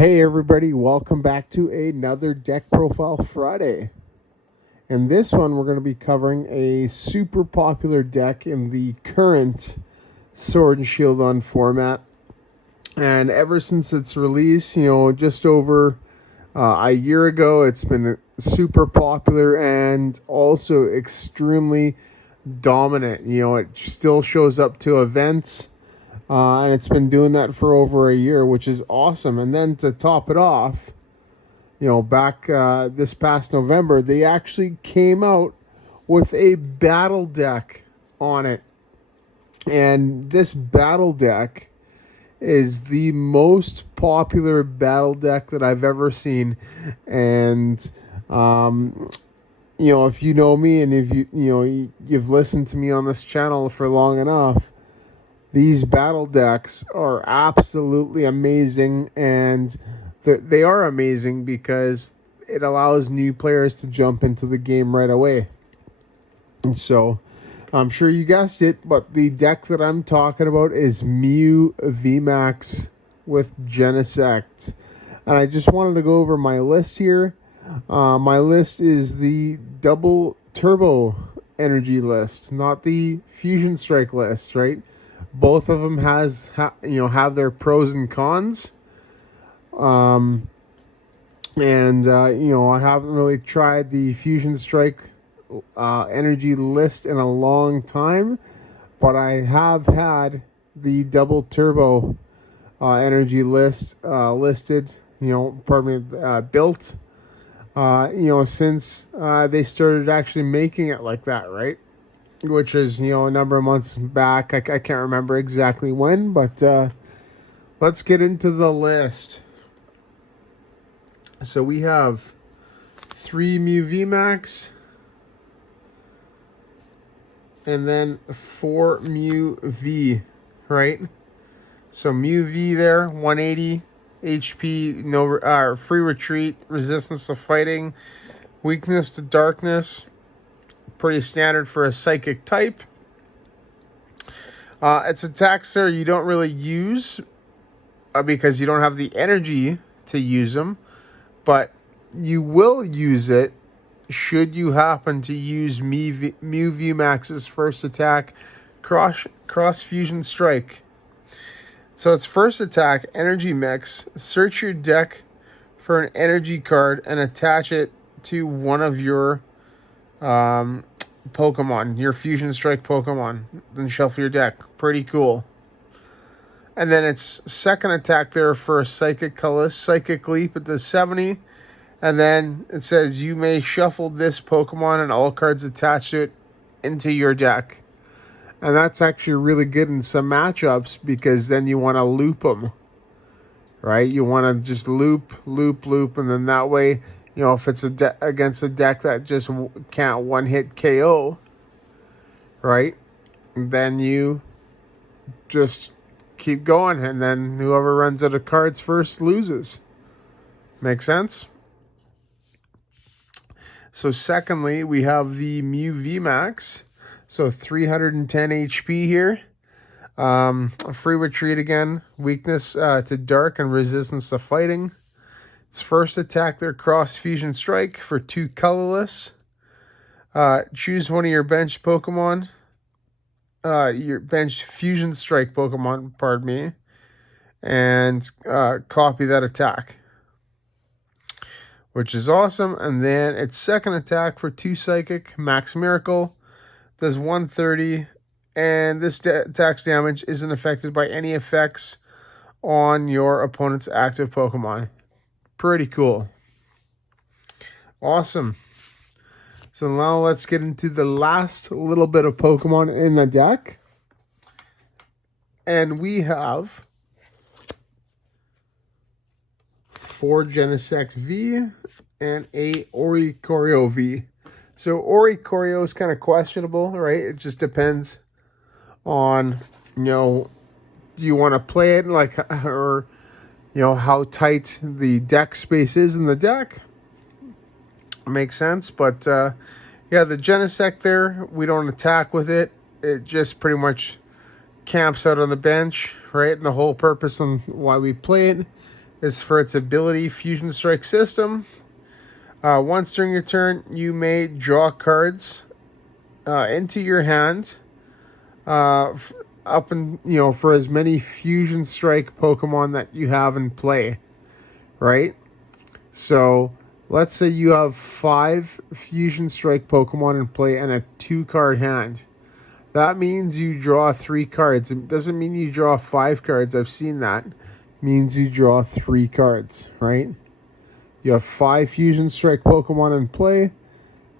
Hey everybody, welcome back to another Deck Profile Friday. In this one, we're going to be covering a super popular deck in the current Sword and Shield-On format. And ever since its release, just over a year ago, it's been super popular and also extremely dominant. It still shows up to events. And it's been doing that for over a year, which is awesome. And then to top it off, back this past November, they actually came out with a battle deck on it. And this battle deck is the most popular battle deck that I've ever seen. And, if you know me and if you've listened to me on this channel for long enough, these battle decks are absolutely amazing, and they are amazing because it allows new players to jump into the game right away. And so, I'm sure you guessed it, but the deck that I'm talking about is Mew VMax with Genesect. And I just wanted to go over my list here. My list is the double turbo energy list, not the Fusion Strike list, right? Both of them have their pros and cons. I haven't really tried the Fusion Strike energy list in a long time, but I have had the double turbo energy list listed, built, since they started actually making it like that, right? Which is, a number of months back. I can't remember exactly when, but let's get into the list. So we have 3 Mew VMax, and then 4 Mew V, right? So Mew V there, 180 HP, no free retreat, resistance to fighting, weakness to darkness. Pretty standard for a psychic type. It's attacks there you don't really use because you don't have the energy to use them, but you will use it should you happen to use Mew VMax's first attack, Cross Fusion Strike. So its first attack, Energy Mix. Search your deck for an energy card and attach it to one of your Pokemon, your Fusion Strike Pokemon, then shuffle your deck. Pretty cool. And then its second attack there for a Psychic Colorless, Psychic Leap at the 70. And then it says you may shuffle this Pokemon and all cards attached to it into your deck. And that's actually really good in some matchups because then you want to loop them, right? You want to just loop, and then that way, if it's against a deck that just can't one-hit KO, right, then you just keep going, and then whoever runs out of cards first loses. Make sense? So secondly, we have the Mew VMax. So 310 HP here. A free retreat again. Weakness to dark and resistance to fighting. Its first attack there, Cross Fusion Strike for 2 colorless. Choose one of your bench Pokemon. Your bench Fusion Strike Pokemon, pardon me. And copy that attack. Which is awesome. And then its second attack for 2 Psychic, Max Miracle. Does 130. And this attack's damage isn't affected by any effects on your opponent's active Pokemon. Pretty cool. Awesome. So now let's get into the last little bit of Pokemon in the deck. And we have 4 Genesect V and a Oricorio V. So Oricorio is kind of questionable, right? It just depends on, do you want to play it or how tight the deck space is in the deck. Makes sense, but the Genesect there, we don't attack with it. It just pretty much camps out on the bench, right? And the whole purpose on why we play it is for its ability Fusion Strike System. Once during your turn, you may draw cards into your hand up and for as many Fusion Strike Pokemon that you have in play, right? So let's say you have 5 Fusion Strike Pokemon in play and a 2-card hand. That means you draw 3 cards. It doesn't mean you draw 5 cards. I've seen that. It means you draw 3 cards, right? You have 5 Fusion Strike Pokemon in play,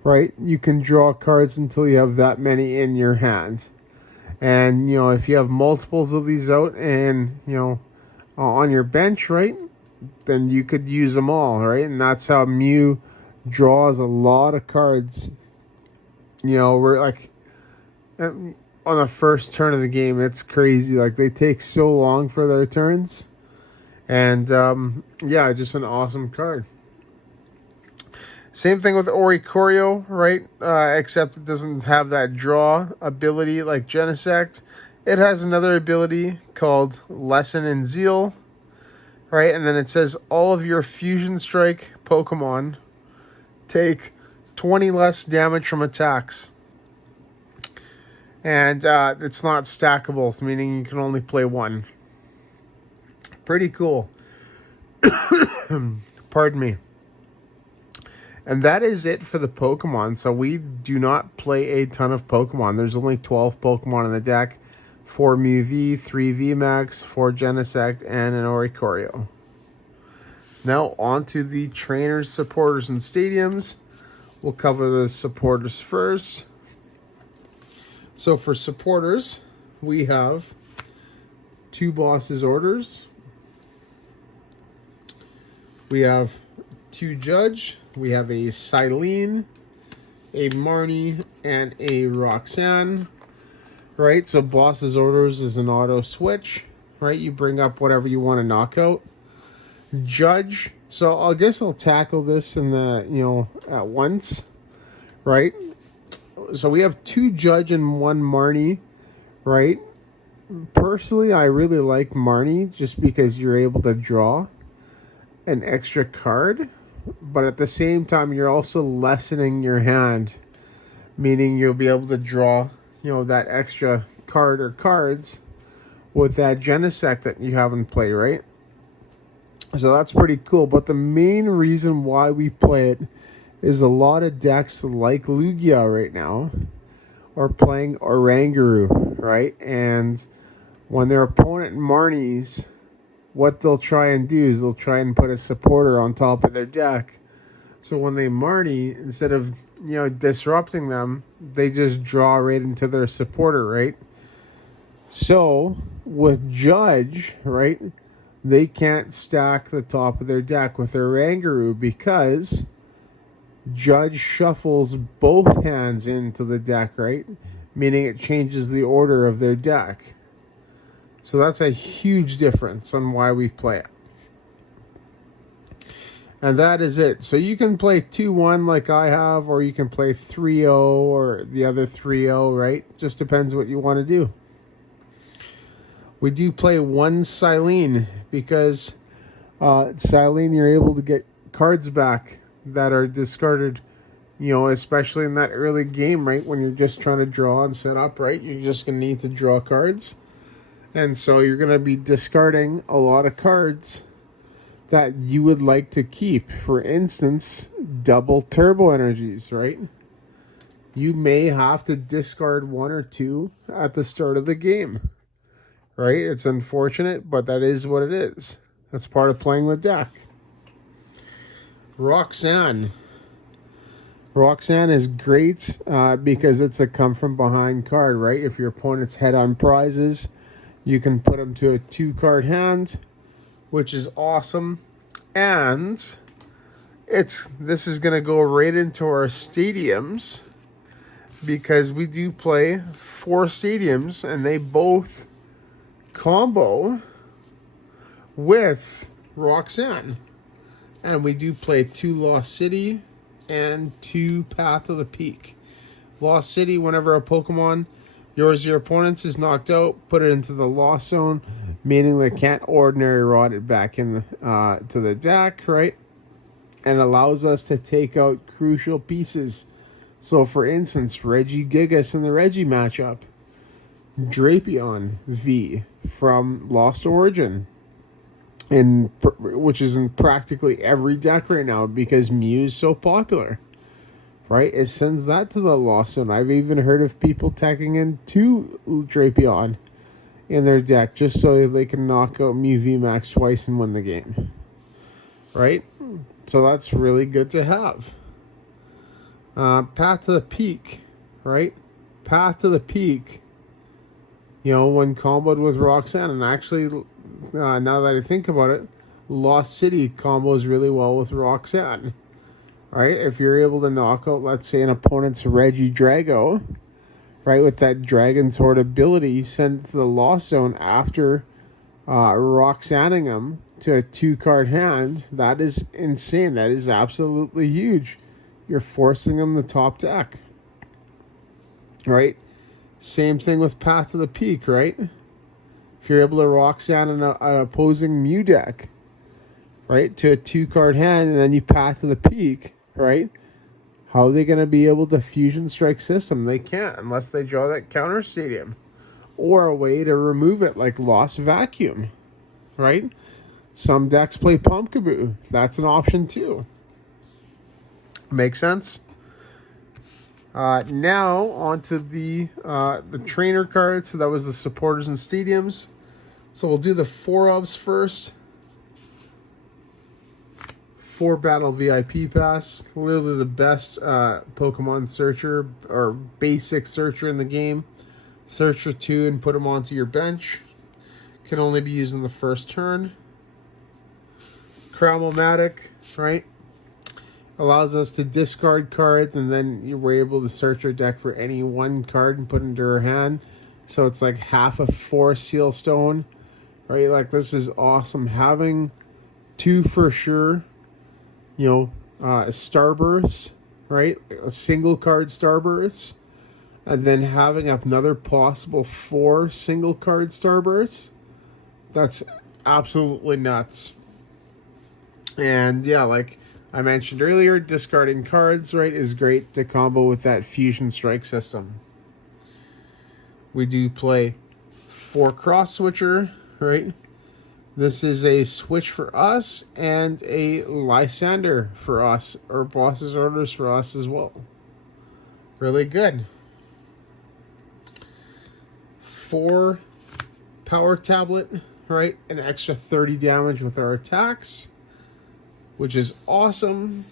right? You can draw cards until you have that many in your hand. And, if you have multiples of these out and, on your bench, right, then you could use them all, right? And that's how Mew draws a lot of cards. We're like, on the first turn of the game, it's crazy. Like, they take so long for their turns. And, yeah, just an awesome card. Same thing with Oricorio, right? Except it doesn't have that draw ability like Genesect. It has another ability called Lesson in Zeal, right? And then it says all of your Fusion Strike Pokemon take 20 less damage from attacks. And it's not stackable, meaning you can only play 1. Pretty cool. Pardon me. And that is it for the Pokemon. So we do not play a ton of Pokemon. There's only 12 Pokemon in the deck. 4 Mew V, 3 VMax, 4 Genesect, and an Oricorio. Now on to the trainers, supporters, and stadiums. We'll cover the supporters first. So for supporters, we have 2 Boss's Orders. We have 2 Judge. We have a Cylene, a Marnie, and a Roxanne. Right, so Boss's Orders is an auto switch. Right, you bring up whatever you want to knock out. Judge. So I guess I'll tackle this in the at once. Right. So we have 2 Judge and 1 Marnie. Right. Personally, I really like Marnie just because you're able to draw an extra card. But at the same time, you're also lessening your hand, meaning you'll be able to draw, that extra card or cards with that Genesect that you have in play, right? So that's pretty cool. But the main reason why we play it is a lot of decks like Lugia right now are playing Oranguru, right? And when their opponent Marnies, what they'll try and do is they'll try and put a supporter on top of their deck. So when they Marnie, instead of, disrupting them, they just draw right into their supporter, right? So with Judge, right, they can't stack the top of their deck with their Oranguru because Judge shuffles both hands into the deck, right? Meaning it changes the order of their deck. So that's a huge difference on why we play it. And that is it. So you can play 2-1 like I have, or you can play 3-0 or the other 3-0, right? Just depends what you want to do. We do play 1 Cylene because Cylene, you're able to get cards back that are discarded, especially in that early game, right? When you're just trying to draw and set up, right? You're just going to need to draw cards. And so you're going to be discarding a lot of cards that you would like to keep. For instance, double turbo energies, right? You may have to discard 1 or 2 at the start of the game, right? It's unfortunate, but that is what it is. That's part of playing the deck. Roxanne. Roxanne is great because it's a come from behind card, right? If your opponent's head on prizes, you can put them to a 2-card hand, which is awesome. And this is going to go right into our stadiums because we do play 4 stadiums and they both combo with Roxanne. And we do play 2 Lost City and 2 Path of the Peak. Lost City, whenever a Pokemon, yours or your opponent's, is knocked out, put it into the Lost Zone. meaning they can't ordinary rot it back in to the deck, right? And allows us to take out crucial pieces. So, for instance, Regigigas in the Reggie matchup, Drapion V from Lost Origin, which is in practically every deck right now because Mew is so popular, right? It sends that to the Lost Zone. I've even heard of people tagging in 2 Drapion in their deck just so they can knock out Mew VMax twice and win the game, right? So that's really good to have. Path to the Peak, right? Path to the Peak, you know, when comboed with Roxanne. And actually, now that I think about it, Lost City combos really well with Roxanne, right? If you're able to knock out, let's say, an opponent's Regidrago, right, with that Dragon Sword ability, you send it to the Lost Zone after Roxanning them to a 2-card hand. That is insane. That is absolutely huge. You're forcing them the top deck, right? Same thing with Path to the Peak, right? If you're able to Roxanne an opposing Mew deck, right, to a 2-card hand, and then you Path to the Peak, right? How are they going to be able to Fusion Strike system? They can't unless they draw that counter stadium or a way to remove it, like Lost Vacuum, right? Some decks play Pumpkaboo. That's an option too. Make sense? Now onto the trainer cards. So that was the supporters and stadiums. So we'll do the 4 ofs first. 4 battle VIP pass. Literally the best Pokemon searcher or basic searcher in the game. Search for 2 and put them onto your bench. Can only be used in the first turn. Cram-O-Matic, right? Allows us to discard cards, and then we're able to search our deck for any 1 card and put it into our hand. So it's like half of 4 Seal Stone, right? Like, this is awesome. Having 2 for sure, you know, Starbursts, right? A single card Starbursts, and then having another possible 4 single card Starbursts. That's absolutely nuts. And yeah, like I mentioned earlier, discarding cards, right, is great to combo with that Fusion Strike system. We do play 4 Cross Switcher, right? This is a switch for us and a Lysander for us, or Boss's Orders for us as well. Really good. 4 Power Tablet, right? An extra 30 damage with our attacks, which is awesome.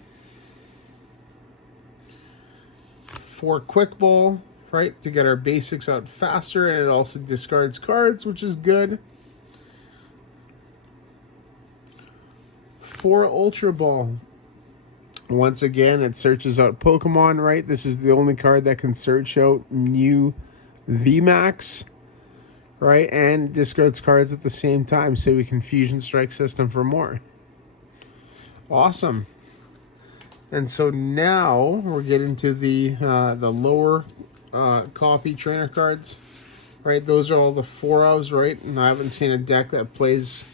4 Quick Ball, right, to get our basics out faster, and it also discards cards, which is good. 4 Ultra Ball. Once again, it searches out Pokemon, right? This is the only card that can search out Mew VMax, right? And discards cards at the same time, so we can Fusion Strike system for more. Awesome. And so now we're getting to the lower copy trainer cards, right? Those are all the 4 ofs, right? And I haven't seen a deck that plays,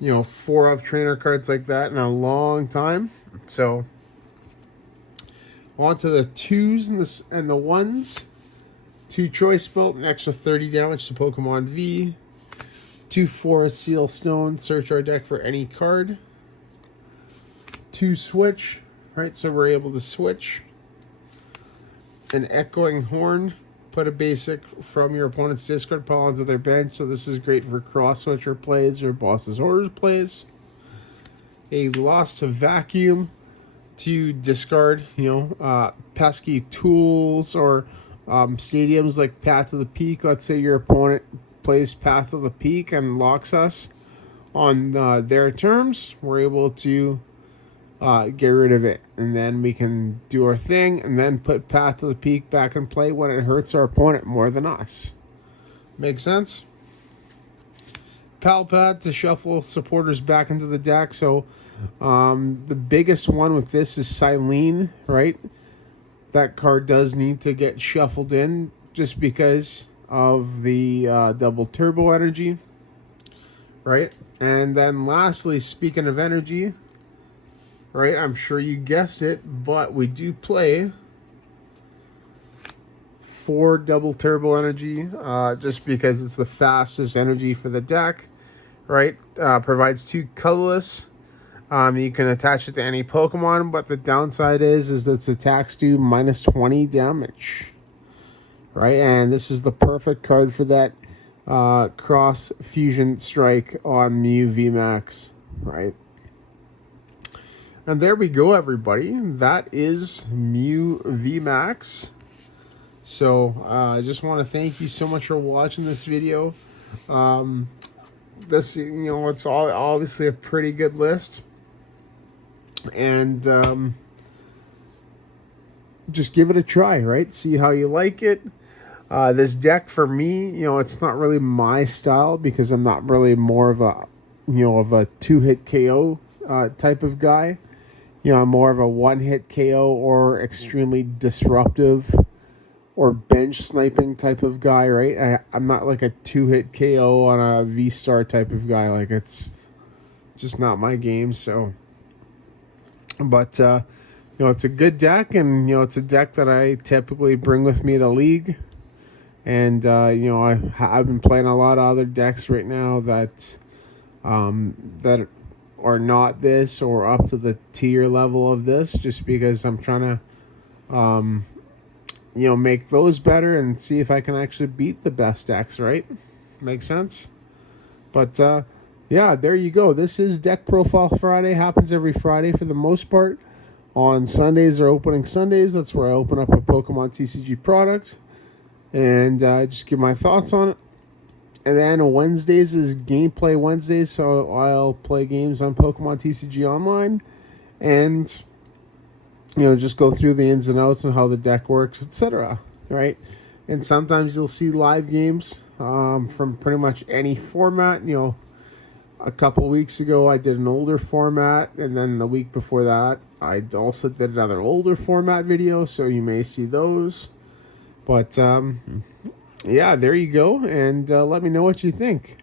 you know, 4 of trainer cards like that in a long time. So on to the 2s and the 1s. 2 Choice Belt, an extra 30 damage to Pokemon V. 2 Forest Seal Stone, search our deck for any card. 2 Switch, right, so we're able to switch. An Echoing Horn, put a basic from your opponent's discard pile onto their bench, so this is great for cross switcher plays or Boss's Orders plays. A Lost Vacuum to discard, you know, pesky tools or stadiums like Path to the Peak. Let's say your opponent plays Path to the Peak and locks us on their terms. We're able to get rid of it, and then we can do our thing and then put Path to the Peak back in play when it hurts our opponent more than us. Make sense? Pal Pad to shuffle supporters back into the deck. So the biggest one with this is Cylene, right? That card does need to get shuffled in just because of the double turbo energy. right? And then lastly, speaking of energy, right, I'm sure you guessed it, but we do play 4 double turbo energy, just because it's the fastest energy for the deck, right? Provides 2 colorless. You can attach it to any Pokemon, but the downside is that its attacks do minus 20 damage, right? And this is the perfect card for that cross fusion strike on Mew VMax, right? And there we go, everybody. That is Mew VMax. So I just want to thank you so much for watching this video. This, it's all obviously a pretty good list, and just give it a try, right? See how you like it. This deck for me, it's not really my style because I'm not really more of a, of a 2-hit KO type of guy. I'm more of a 1-hit KO or extremely disruptive or bench sniping type of guy, right? I'm not like a 2-hit KO on a V-Star type of guy. Like, it's just not my game. So, but it's a good deck, and it's a deck that I typically bring with me to League. And I've been playing a lot of other decks right now that that are not this or up to the tier level of this, just because I'm trying to make those better and see if I can actually beat the best decks, right? Makes sense? But, yeah, there you go. This is Deck Profile Friday. Happens every Friday for the most part. On Sundays are opening Sundays. That's where I open up a Pokemon TCG product and just give my thoughts on it. And then Wednesdays is Gameplay Wednesdays, so I'll play games on Pokemon TCG Online and just go through the ins and outs and how the deck works, etc. Right? And sometimes you'll see live games from pretty much any format. A couple weeks ago I did an older format, and then the week before that I also did another older format video, so you may see those. But yeah, there you go, and let me know what you think.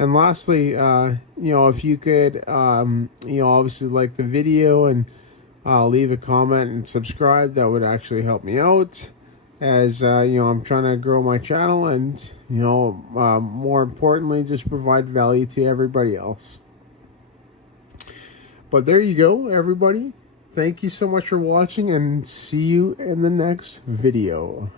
And lastly, if you could, obviously like the video and leave a comment and subscribe, that would actually help me out, as I'm trying to grow my channel and more importantly, just provide value to everybody else. But there you go, everybody. Thank you so much for watching, and see you in the next video.